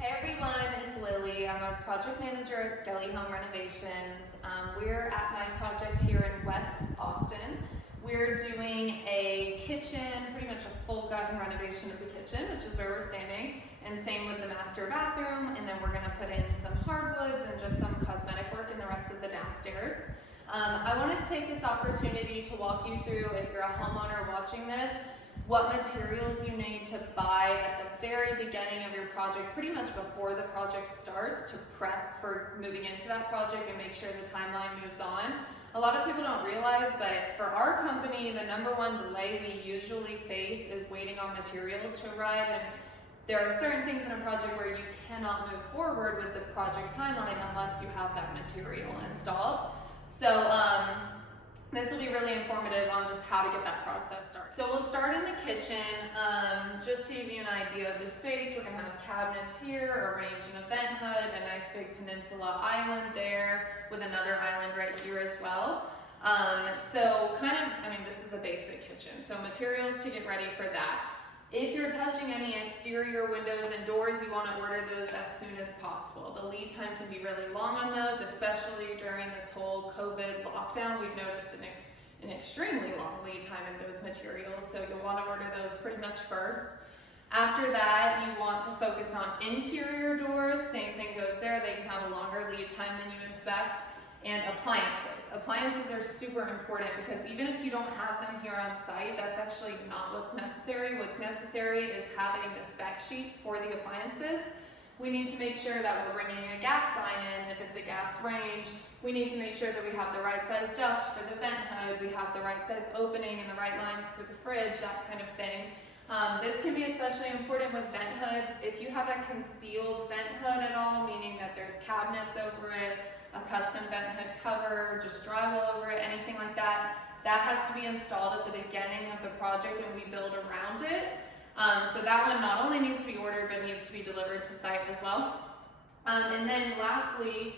Hey everyone, it's Lily. I'm a project manager at Skelly Home Renovations. We're at my project here in West Austin. We're doing a kitchen, pretty much a full gut and renovation of the kitchen, which is where we're standing, and same with the master bathroom, and then we're going to put in some hardwoods and just some cosmetic work in the rest of the downstairs. I wanted to take this opportunity to walk you through, if you're a homeowner watching this, what materials you need to buy at the very beginning of your project, pretty much before the project starts, to prep for moving into that project and make sure the timeline moves on. A lot of people don't realize, but for our company, the #1 delay we usually face is waiting on materials to arrive, and there are certain things in a project where you cannot move forward with the project timeline unless you have that material installed. So this will be really informative on just how to get that process started. So we'll start in the kitchen. Just to give you an idea of the space, we're going to have cabinets here, arranged in a vent hood, a nice big peninsula island there with another island right here as well. So this is a basic kitchen. So materials to get ready for that. If you're touching any exterior windows and doors, you want to order those as soon as possible. The lead time can be really long on those, especially during this whole COVID lockdown. We've noticed an extremely long lead time in those materials, so you'll want to order those pretty much first. After that, you want to focus on interior doors. Same thing goes there. They can have a longer lead time than you expect. And appliances. Appliances are super important because even if you don't have them here on site, that's actually not what's necessary. What's necessary is having the spec sheets for the appliances. We need to make sure that we're bringing a gas line in if it's a gas range. We need to make sure that we have the right size duct for the vent hood, we have the right size opening and the right lines for the fridge, that kind of thing. This can be especially important with vent hoods. If you have a concealed vent hood at all, meaning that there's cabinets over it, a custom vent hood cover, just drywall over it, anything like that, that has to be installed at the beginning of the project and we build around it. So that one not only needs to be ordered, but needs to be delivered to site as well. And then lastly,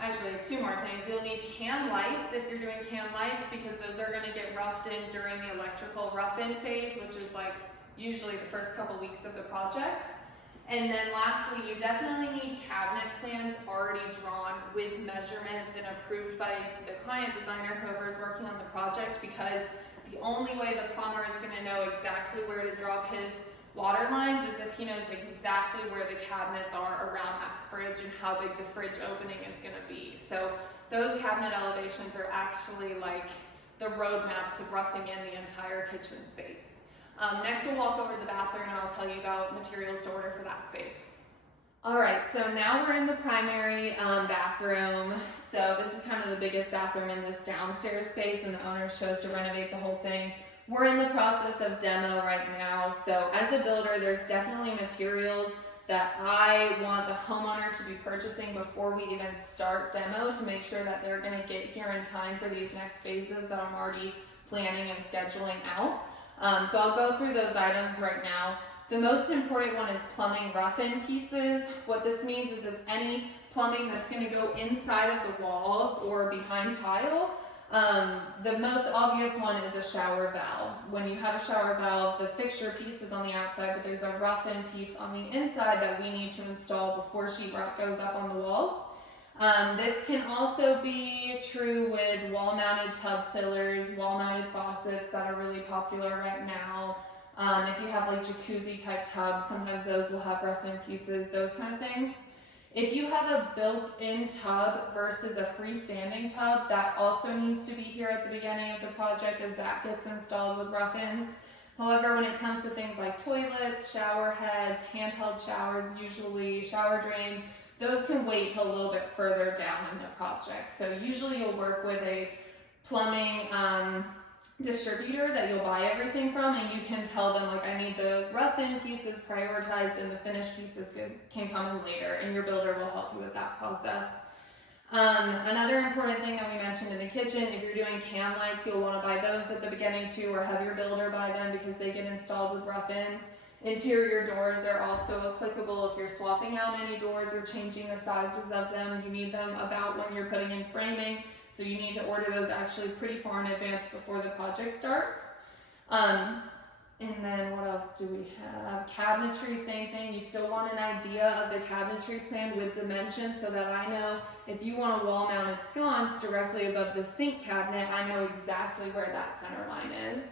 actually two more things. You'll need can lights if you're doing can lights, because those are going to get roughed in during the electrical rough-in phase, which is like usually the first couple weeks of the project. And then lastly, you definitely need cabinet plans already drawn with measurements and approved by the client designer, whoever's working on the project, because the only way the plumber is going to know exactly where to drop his water lines is if he knows exactly where the cabinets are around that fridge and how big the fridge opening is going to be. So those cabinet elevations are actually like the roadmap to roughing in the entire kitchen space. Next we'll walk over to the bathroom and I'll tell you about materials to order for that space. Alright, so now we're in the primary bathroom. So this is kind of the biggest bathroom in this downstairs space, and the owner chose to renovate the whole thing. We're in the process of demo right now. So as a builder, there's definitely materials that I want the homeowner to be purchasing before we even start demo, to make sure that they're going to get here in time for these next phases that I'm already planning and scheduling out. So I'll go through those items right now. The most important one is plumbing rough-in pieces. What this means is it's any plumbing that's going to go inside of the walls or behind tile. The most obvious one is a shower valve. When you have a shower valve, the fixture piece is on the outside, but there's a rough-in piece on the inside that we need to install before sheetrock goes up on the walls. This can also be true with wall-mounted tub fillers, wall-mounted faucets that are really popular right now. If you have like jacuzzi type tubs, sometimes those will have rough-in pieces, those kind of things. If you have a built-in tub versus a freestanding tub, that also needs to be here at the beginning of the project as that gets installed with rough-ins. However, when it comes to things like toilets, shower heads, handheld showers, usually shower drains, those can wait till a little bit further down in the project. So usually you'll work with a plumbing distributor that you'll buy everything from, and you can tell them, like, I need the rough-in pieces prioritized and the finished pieces can come in later, and your builder will help you with that process. Another important thing that we mentioned in the kitchen, if you're doing can lights, you'll want to buy those at the beginning too, or have your builder buy them because they get installed with rough-ins. Interior doors are also applicable if you're swapping out any doors or changing the sizes of them. You need them about when you're putting in framing, so you need to order those actually pretty far in advance before the project starts. And then what else do we have? Cabinetry, same thing. You still want an idea of the cabinetry plan with dimensions so that I know if you want a wall mounted sconce directly above the sink cabinet, I know exactly where that center line is.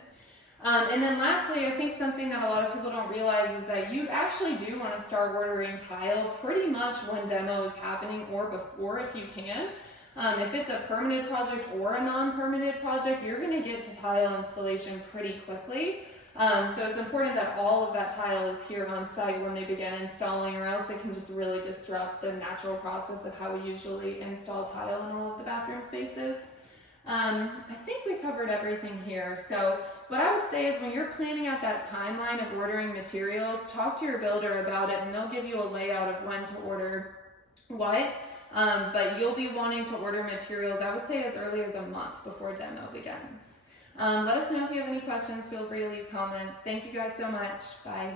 And then lastly, I think something that a lot of people don't realize is that you actually do want to start ordering tile pretty much when demo is happening or before if you can. If it's a permanent project or a non-permanent project, you're going to get to tile installation pretty quickly. So it's important that all of that tile is here on site when they begin installing, or else it can just really disrupt the natural process of how we usually install tile in all of the bathroom spaces. I think we covered everything here. So what I would say is when you're planning out that timeline of ordering materials, talk to your builder about it and they'll give you a layout of when to order what. But you'll be wanting to order materials, I would say, as early as a month before demo begins. Let us know if you have any questions. Feel free to leave comments. Thank you guys so much. Bye.